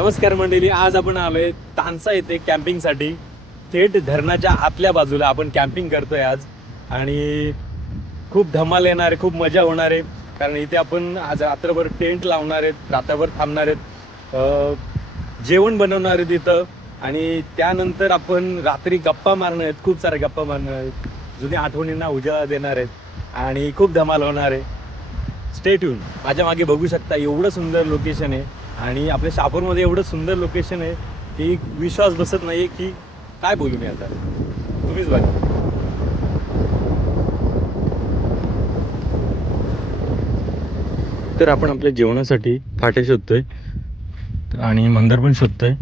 नमस्कार मंडळी, आज आपण आलोय तानसा येथे कॅम्पिंगसाठी. थेट धरणाच्या आतल्या बाजूला आपण कॅम्पिंग करतोय आज आणि खूप धमाल येणार आहे, खूप मजा होणार आहे. कारण इथे आपण आज रात्रभर टेंट लावणार आहेत, रात्रभर थांबणार आहेत, जेवण बनवणार आहेत इथं आणि त्यानंतर आपण रात्री गप्पा मारणार आहेत, खूप साऱ्या गप्पा मारणार आहेत, जुन्या आठवणींना उजाळा देणार आहेत आणि खूप धमाल होणार आहे. Stay tune. माझ्या मागे बघू शकता एवढं सुंदर लोकेशन आहे आणि आपल्या शहापूरमध्ये एवढं सुंदर लोकेशन आहे की विश्वास बसत नाही की काय बोलू मी आता, तुम्हीच बघा. तर आपण आपल्या जेवणासाठी फाटे शोधतोय आणि मंदिर पण शोधतोय.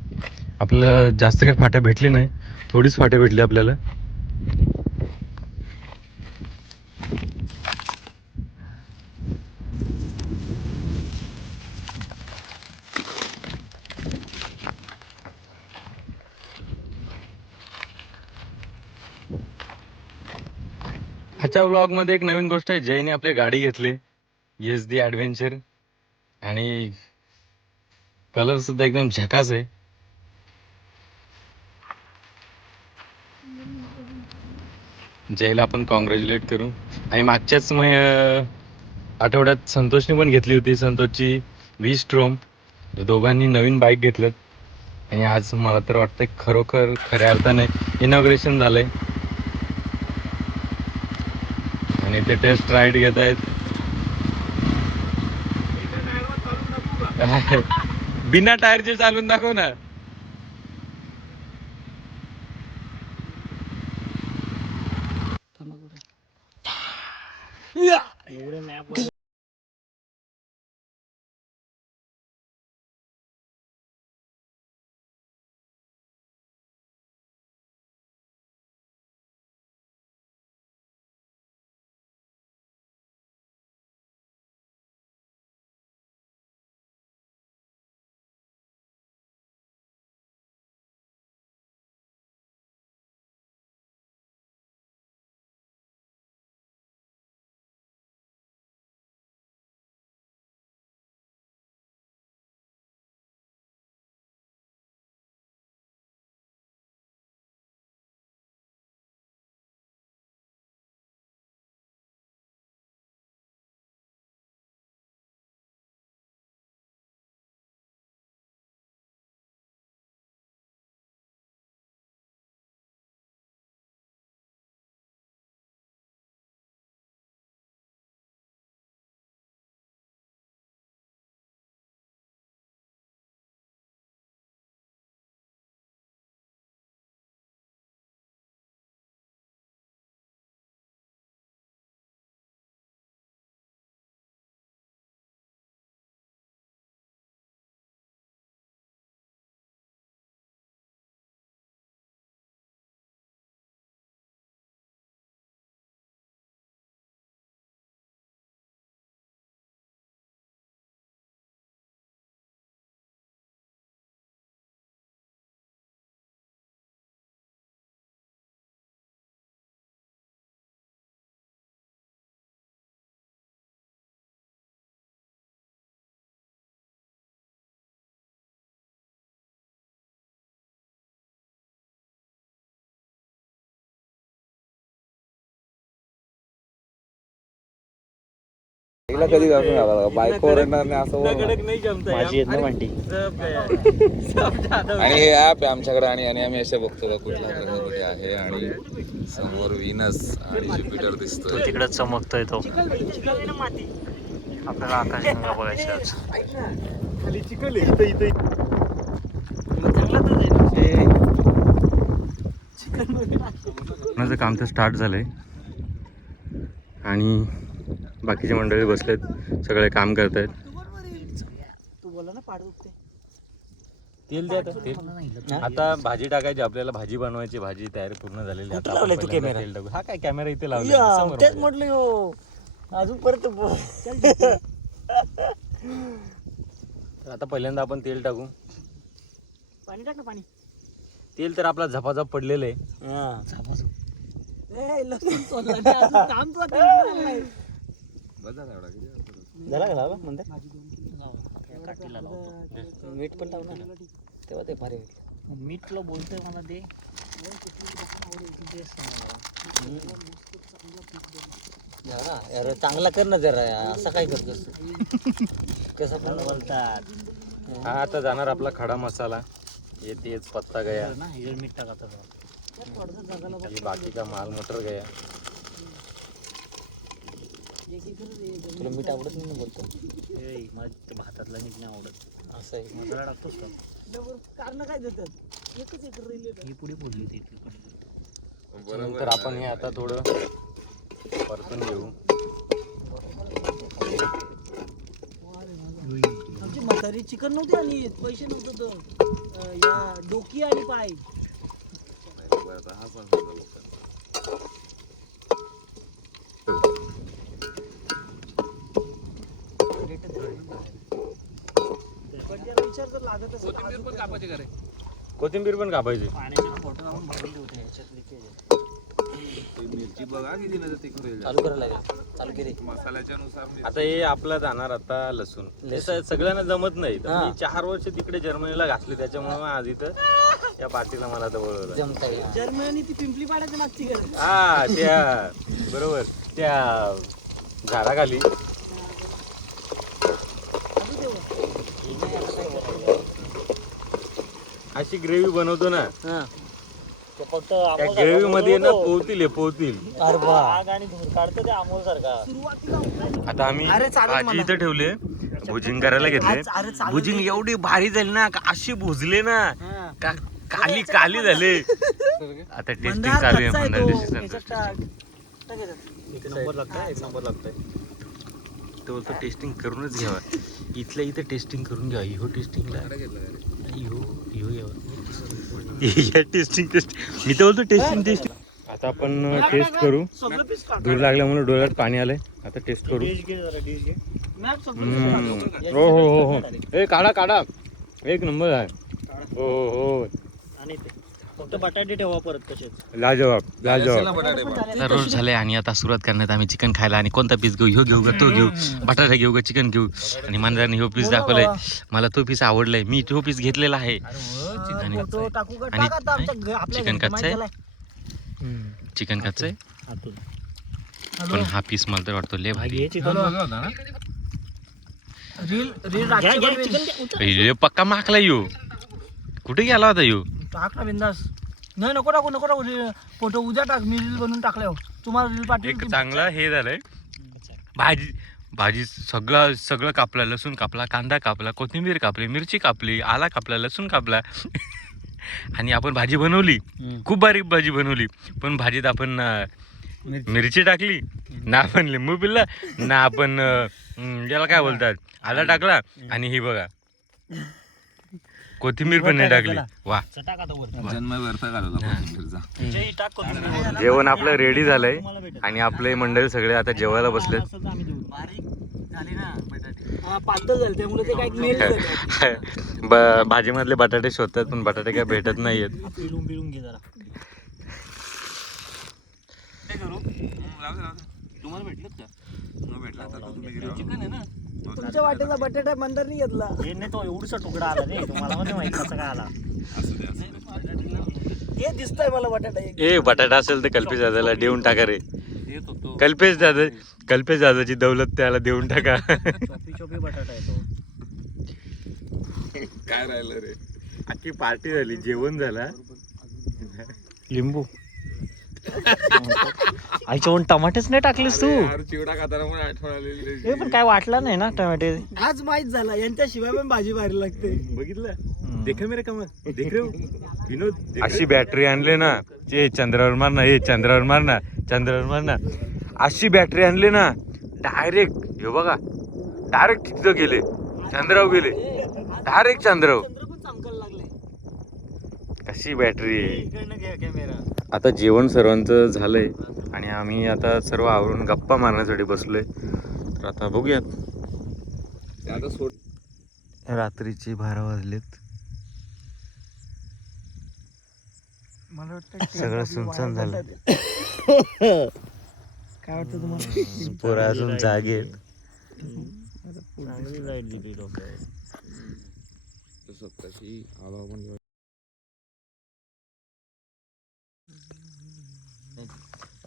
आपल्याला जास्त काही फाट्या भेटली नाही, थोडीच फाटे भेटली आपल्याला. आजच्या व्लॉग मध्ये एक नवीन गोष्ट आहे, जयने आपली गाडी घेतली येस दी ॲडव्हेंचर आणि कलर सुद्धा एकदम झकास आहे. जयला आपण कॉंग्रॅच्युलेट करू. आणि मागच्याच आठवड्यात संतोषने पण घेतली होती, संतोषची V-Strom. दोघांनी नवीन बाईक घेतलं आणि आज मला तर वाटतंय खरोखर खऱ्या अर्थाने इनॉग्रेशन झालंय आणि ते टेस्ट राईड घेत आहेत. बिना टायरचे चालून दाखव ना. कधी बायकोवर असं माझी येत ना मांडी. आणि हे ऍप आहे आमच्याकडे आणि आम्ही असे बघतो कुठल्या ग्रहामध्ये आहे आणि समोर व्हीनस आणि ज्युपिटर दिसतोय, तिकडे चमकतोय तो. आपल्याला आकाशगंगा बघायची आज. माझं काम तर स्टार्ट झालंय आणि बाकीचे मंडळी बसलेत, सगळे काम करतायत. तेल द्या तेल. आता भाजी टाकायची, आपल्याला भाजी बनवायची. भाजी तयारी पूर्ण झालेली. आता तेल टाकू. हा काय कॅमेरा इथे लावला तेच म्हटलं अजून परत. आता पहिल्यांदा आपण तेल टाकू. पाणी टाक ना, पाणी. तेल तर आपला झपाझप पडलेलं आहे. काठीला लावतो. मीठ पण टाकू ना तेव्हा ते भारी होईल. मीठला बोलतोय मला ते जरा यार चांगला कर ना जरा असं काय करतोस तू? कसं पण बोलतात हा आता जाणार आपला खडा मसाला, येतेच पत्ता गया ना हे मीठ टाकायचं. आणि बाकी का माल मटर गया. तुला मीठ आवडत नाही बोलतो मला ते भातातला मीठ नाही आवडत. असं आहे. मसाला टाकतोस का? कारण काय देतात ही पुढे बोलली ती नंतर आपण हे आता थोडं परतून घेऊ. आमची म्हातारी चिकन नव्हती आणि पैसे नव्हतं तर या डोकी आणि पाय विचार तर लागत कोथिंबीर पण कापायची. पाण्याचे फोटो आपण भरून ठेवतो ह्याच्यात लिकेज आहे. मिरची बघा किती नाही ते करेल चालू करायला लागेल. चालू केली मसाल्याच्या नुसार आता हे आपला जाणार आता लसूण. हे सगळ्यांना जमत नाही. तर मी 4 वर्ष तिकडे जर्मनीला घासले, त्याच्यामुळे मग आज इथं या पार्टीला मला आता बोलवलं. जमताय जर्मनी ती पिंपली पाड्याच्या मागची घर हा त्या बरोबर त्या झाडाखाली. अशी ग्रेव्ही बनवतो ना, ते फक्त त्या ग्रेव्ही मध्ये ना पोहतील अरे वा आग आणि धूर काढतं ते अमोल सारखा. आता आम्ही भाजी इथं ठेवले, भुजिंग करायला घेतले. भुजिंग एवढी भारी झाली ना, का अशी भुजले ना का काली काली झाले. आता टेस्टिंग चालू आहे. एक नंबर लागतंय. तो बोलतो टेस्टिंग करूनच घ्यावा. इथल्या इथे टेस्टिंग करून घ्यावा. ह्यो टेस्टिंगला टेस्टिंग मी तर बोलतो टेस्टिंग. आता आपण टेस्ट करू. दूर लागल्यामुळे डोळ्यात पाणी आलंय. आता टेस्ट करू. हो हो हो हो ए काढा एक नंबर आहे. हो हो आणि ते फक्त बटाटे ठेवा परत तसेच. लाजवाब. रोज झाले आणि आता सुरुवात करण्यात आम्ही चिकन खायला. आणि कोणता पीस घेऊ, ह्यो घेऊ का तो घेऊ, बटाटा घेऊ का चिकन घेऊ. आणि मंदाराने ह्यो पीस दाखवलाय, मला तो पीस आवडलाय, मी तो पीस घेतलेला आहे. चिकन कच्चं आहे. चिकन कच्चं आहे पण हा पीस मला तर वाटतो लय भारी. पक्का माकला येऊ. कुठे गेला होता येऊ? टाक ना बिंदास. नाही नको टाकू फोटो उद्या टाक. मी रील बनवून टाकल्यावर तुम्हाला रील पाठवून. एक चांगला हे झालंय. भाजी सगळं कापला. लसूण कापला, कांदा कापला, कोथिंबीर कापली, मिरची कापली, आला कापला, लसूण कापला. आणि आपण भाजी बनवली. खूप बारीक भाजी बनवली. पण भाजीत आपण मिरची टाकली ना, आपण लिंबू पिल्ला ना, आपण याला काय बोलतात आला टाकला. आणि ही बघा कोथिंबीर पण नाही टाकली. वा, जन्म व्यर्थ घालवला कोथिंबीरचा. जेवण आपलं रेडी झालंय आणि आपले मंडळी सगळे आता जेवायला बसलेत. पातळ झालं त्यामुळे ते काय मेल भाजीमधले बटाटे शोधतात पण बटाटे काय भेटत नाहीयेत. पिळून घे जरा. तुम्हाला भेटलेत का? चिकन आहे ना. तुमच्या वाटेचा बटाटा मंदारनी घेतला. हे नाही तो एवढसा तुकडा आला रे. तुम्हाला मध्ये माहित कसं काय आला. हे दिसतंय मला बटाटा. ए बटाटा असेल तर कल्पेश दादाला देऊन टाका रे. कल्पेश दादाची दौलत त्याला देऊन टाका. चोपी बटाटा आहे तो. काय राहिलं रे? अख्खी पार्टी झाली, जेवण झाला. लिंबू आईच्या वन टमाटेच नाही टाकलेस तू. चिवडा खाताना पण आठवण आलेली. हे पण काय वाटलं नाही ना टमाटे. आज माहित झाला यांच्याशिवाय पण भाजी भारी लागते. बघितलं. देखा मेरे कमर देख रहे हो विनोद. अशी बॅटरी आणले ना, चंद्रावर मारना. अशी बॅटरी आणली ना, डायरेक्ट हे बघा डायरेक्ट तिथं गेले, चंद्रावर गेले, डायरेक्ट चंद्रावर. पण चमकायला लागले. कशी बॅटरी. कॅमेरा. आता जेवण सर्वांचं झालंय आणि आम्ही आता सर्व आवरून गप्पा मारण्यासाठी बसलोय. तर आता बघूयात. आता सोड. रात्रीचे 12 वाजलेत. मला वाटतं सगळं सुनसान झालं. काय वाटतं तुम्हाला? पोरं अजून जागे आहेत. चांगली लाईट दिली डोक्यावर. स्वतःची हवा पण घेऊ.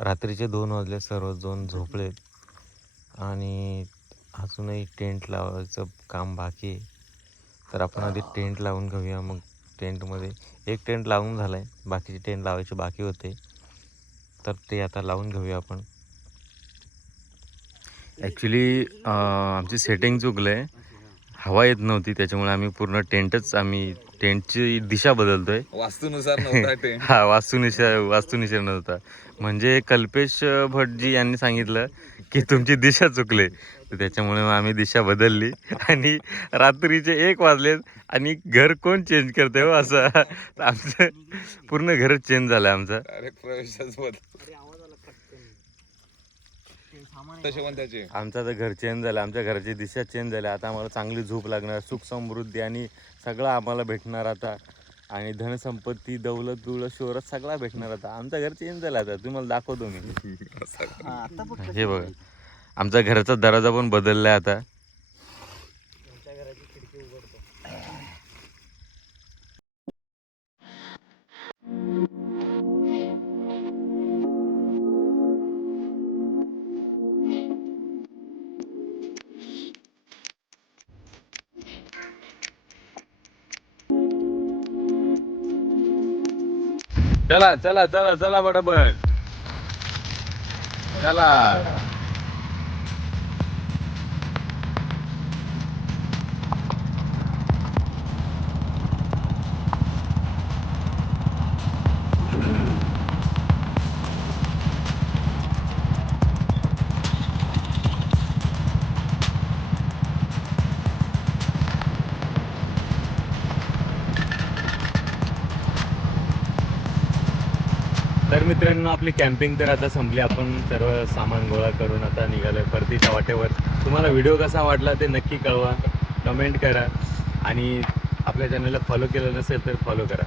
रात्रीचे 2 वाजले, सर्वजण झोपलेत आणि अजूनही टेंट लावायचं काम बाकी आहे. तर आपण आधी टेंट लावून घेऊया. मग टेंटमध्ये एक टेंट लावून झाला आहे, बाकीचे टेंट लावायचे बाकी होते, तर ते आता लावून घेऊया आपण. ॲक्च्युली आमची सेटिंग चुकलं आहे, हवा येत नव्हती, त्याच्यामुळे आम्ही पूर्ण आम्ही टेंटची दिशा बदलतोय. वास्तूनुसार नव्हता टेंट. हा, वास्तुनिशार नव्हता. म्हणजे कल्पेश भटजी यांनी सांगितलं की तुमची दिशा चुकले, तर त्याच्यामुळे मग आम्ही दिशा बदलली आणि रात्रीचे 1 वाजलेत आणि घर कोण चेंज करते हो असं. आमचं पूर्ण घरच चेंज झालं आमचं. डायरेक्ट प्रवेशच बदल. तसे पण त्याचे आमचं तर घर चेंज झालं, आमच्या घराची दिशा चेंज झाली. आता आम्हाला चांगली झोप लागणार, सुख समृद्धी आणि सगळं आम्हाला भेटणार आता. आणि धनसंपत्ती, दौलत शोहरत सगळा भेटणार आता. आमचं घर चेंज झालं आता, तुम्हाला दाखवतो मी. हे बघा, आमचा घराचा दरवाजा पण बदललाय आता. चला चला चला चला बरोबर चला. तर मित्रांनो, आपली कॅम्पिंग तर आता संपली. आपण सर्व सामान गोळा करून आता निघालोय परतीच्या वाटेवर. तुम्हाला व्हिडिओ कसा वाटला ते नक्की कळवा, कमेंट करा आणि आपल्या चॅनलला फॉलो केलं नसेल तर फॉलो करा.